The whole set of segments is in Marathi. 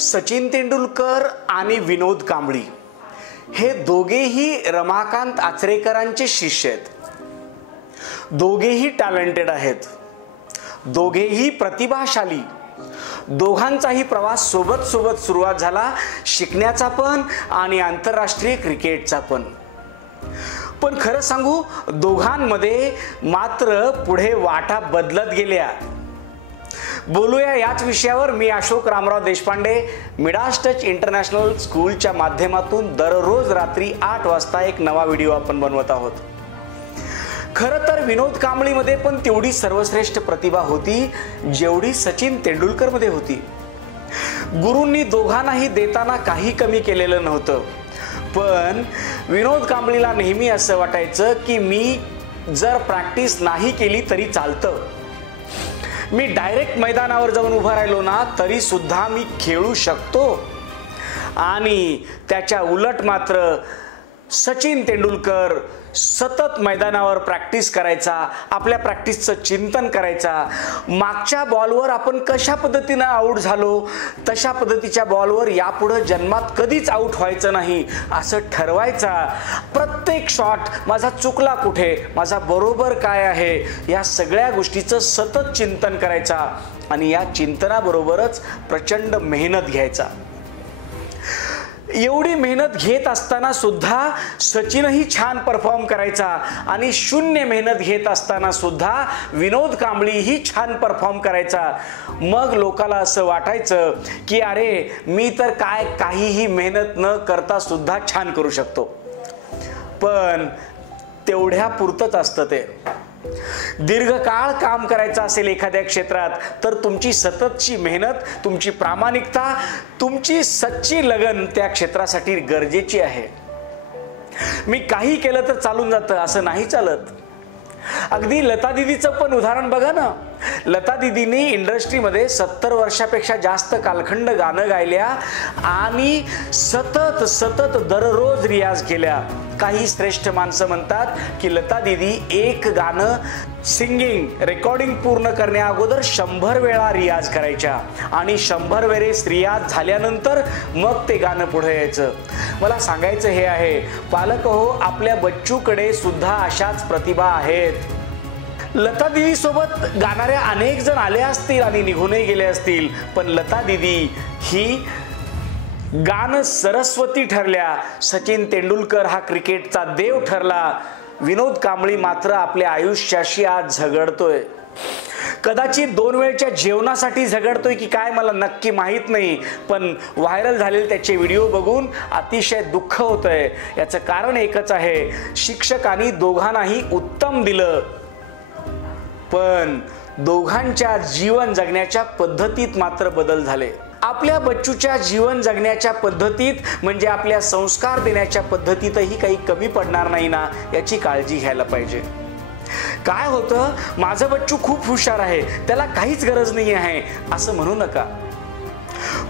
सचिन तेंडुलकर आणि विनोद कांबळी हे दोघेही रमाकांत आचरेकरांचे शिष्य आहेत. दोघेही टॅलेंटेड आहेत, दोघेही प्रतिभाशाली. दोघांचाही प्रवास सोबत सोबत सुरुवात झाला, शिकण्याचा पण आणि आंतरराष्ट्रीय क्रिकेटचा पण. पण खरं सांगू, दोघांमध्ये मात्र पुढे वाटा बदलत गेल्या. बोलूया याच विषयावर. मी Ashok Ramrao Deshpande, Midas Touch International स्कूलच्या माध्यमातून दररोज रात्री 8 वाजता एक नवा व्हिडिओ आपण बनवत आहोत. खरं तर विनोद कांबळीमध्ये पण तेवढी सर्वश्रेष्ठ प्रतिभा होती जेवढी सचिन तेंडुलकरमध्ये होती. गुरूंनी दोघांनाही देताना काही कमी केलेलं नव्हतं. पण विनोद कांबळीला नेहमी असं वाटायचं की मी जर प्रॅक्टिस नाही केली तरी चालतं, मी डायरेक्ट मैदानावर जाऊन उभा राहिलो ना तरी सुद्धा मी खेळू शकतो. आणि त्याच्या उलट मात्र सचिन तेंडुलकर सतत मैदानावर प्रॅक्टिस करायचा, आपल्या प्रॅक्टिसचं चिंतन करायचा. मागच्या बॉलवर आपण कशा पद्धतीनं आऊट झालो तशा पद्धतीच्या बॉलवर यापुढे जन्मात कधीच आऊट व्हायचं नाही असं ठरवायचा. प्रत्येक शॉट माझा चुकला कुठे, माझा बरोबर काय आहे, या सगळ्या गोष्टीचं सतत चिंतन करायचा. आणि या चिंतनाबरोबरच प्रचंड मेहनत घ्यायचा. एवढी मेहनत घेत असताना सुद्धा सचिनही छान परफॉर्म करायचा आणि शून्य मेहनत घेत असताना सुद्धा विनोद कांबळीही छान परफॉर्म करायचा. मग लोकाला असं वाटायचं की अरे मी तर काहीही मेहनत न करता सुद्धा छान करू शकतो. पण तेवढ्या पुरतच असतं ते. दीर्घकाळ काम करायचं असेल एखाद्या क्षेत्रात तर तुमची सततची मेहनत, तुमची प्रामाणिकता, तुमची सच्ची लगन त्या क्षेत्रासाठी गरजेची आहे. मी काही केलं तर चालून जातं असं नाही चालत. अगदी लता दीदीचं पण उदाहरण बघा ना. लता दीदींनी इंडस्ट्रीमध्ये 70 वर्षापेक्षा जास्त कालखंड गाणं गायल्या आणि सतत सतत दररोज रियाज केल्या. काही श्रेष्ठ माणसं म्हणतात की लता दीदी एक गाणं सिंगिंग रेकॉर्डिंग पूर्ण करण्या अगोदर 100 वेळा रियाज करायच्या आणि 100 वेळेस रियाज झाल्यानंतर मग ते गाणं पुढे यायचं. मला सांगायचं हे आहे, पालक हो, आपल्या बच्चूकडे सुद्धा अशाच प्रतिभा आहेत. लता दीदी सोबत गाणारे अनेक जण आले असतील आणि निघूनही गेले असतील, पण लता दीदी ही गान सरस्वती ठरल्या. सचिन तेंडुलकर हा क्रिकेटचा देव ठरला. विनोद कांबळी मात्र आपल्या आयुष्याशी आज झगडतोय. कदाचित 2 वेळच्या जेवणासाठी झगडतोय की काय मला नक्की माहित नाही, पण व्हायरल झालेले त्याचे व्हिडिओ बघून अतिशय दुःख होतंय. याचं कारण एकच आहे, शिक्षकांनी दोघांनाही उत्तम दिलं पण दोघांच्या जीवन जगण्याच्या पद्धतीत मात्र बदल झाले. आपल्या बच्चूच्या जीवन जगण्याच्या पद्धतीत म्हणजे आपल्या संस्कार देण्याच्या पद्धतीतही काही कमी पडणार नाही ना, याची काळजी घ्यायला पाहिजे. काय होतं, माझं बच्चू खूप हुशार आहे, त्याला काहीच गरज नाही आहे असं म्हणू नका.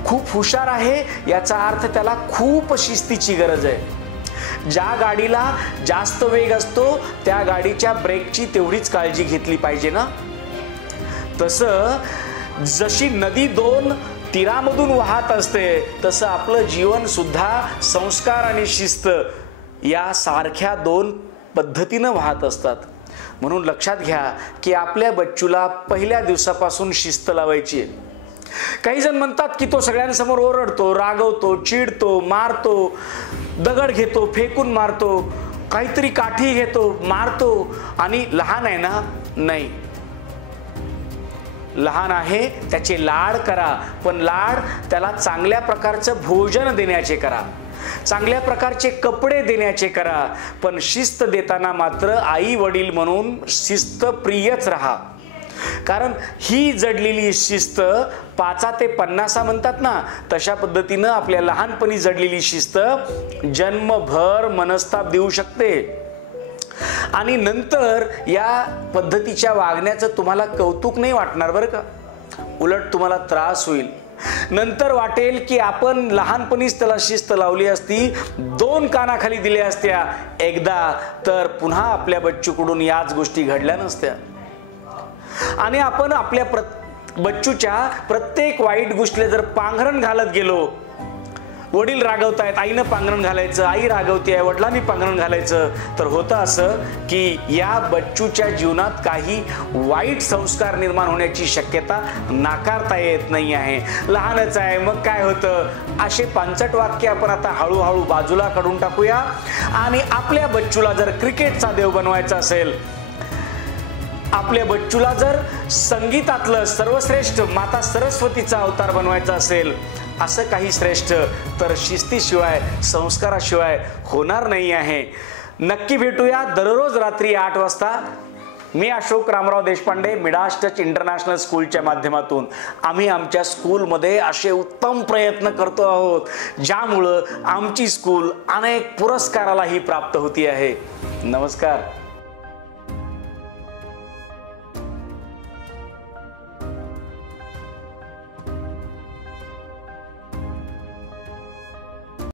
खूप हुशार आहे याचा अर्थ त्याला खूप शिस्तीची गरज आहे. ज्या गाडीला जास्त वेग असतो त्या गाडीच्या ब्रेकची तेवढीच काळजी घेतली पाहिजे ना. तसं जशी नदी 2 तीरामधून वाहत असते तसं आपलं जीवन सुद्धा संस्कार आणि शिस्त या सारख्या 2 पद्धतीनं वाहत असतात. म्हणून लक्षात घ्या की आपल्या बच्चूला पहिल्या दिवसापासून शिस्त लावायची आहे. काही जण म्हणतात की तो सगळ्यांसमोर ओरडतो, रागवतो, चिडतो, मारतो, दगड घेतो, फेकून मारतो, काहीतरी काठी घेतो, मारतो आणि लहान आहे ना. नाही, लहान आहे त्याचे लाड करा, पण लाड त्याला चांगल्या प्रकारचं भोजन देण्याचे करा, चांगल्या प्रकारचे कपडे देण्याचे करा. पण शिस्त देताना मात्र आई वडील म्हणून शिस्त प्रियच राहा. कारण ही जडलेली शिस्त 5 ते 50 म्हणतात ना, तशा पद्धतीनं आपल्या लहानपणी जडलेली शिस्त जन्मभर मनस्ताप देऊ शकते. आणि नंतर या पद्धतीच्या वागण्याचं तुम्हाला कौतुक नाही वाटणार बरं का, उलट तुम्हाला त्रास होईल. नंतर वाटेल की आपण लहानपणीच त्याला शिस्त लावली असती, 2 कानाखाली दिल्या असत्या एकदा, तर पुन्हा आपल्या बच्चूकडून याच गोष्टी घडल्या नसत्या. आणि आपण आपल्या बच्चूच्या प्रत्येक वाईट गोष्टीला जर पांघरण घालत गेलो, वडील रागवतायत आईनं पांघरण घालायचं, आई रागवते आहे वडिलांनी पांघरण घालायचं, तर होतं असं की या बच्चूच्या जीवनात काही वाईट संस्कार निर्माण होण्याची शक्यता नाकारता येत नाही आहे. लहानच आहे मग काय होतं, असे 65 वाक्य आपण आता हळूहळू बाजूला काढून टाकूया. आणि आपल्या बच्चूला जर क्रिकेटचा देव बनवायचा असेल, आपल्या बच्चूला जर संगीतातलं सर्वश्रेष्ठ माता सरस्वतीचा अवतार बनवायचा असेल, असं काही श्रेष्ठ तर शिस्तीशिवाय संस्काराशिवाय होणार नाही आहे. नक्की भेटूया दररोज रात्री 8 वाजता. मी Ashok Ramrao Deshpande, Midas Touch International स्कूलच्या माध्यमातून आम्ही आमच्या स्कूलमध्ये असे उत्तम प्रयत्न करतो आहोत, ज्यामुळं आमची स्कूल अनेक पुरस्कारालाही प्राप्त होती आहे. नमस्कार.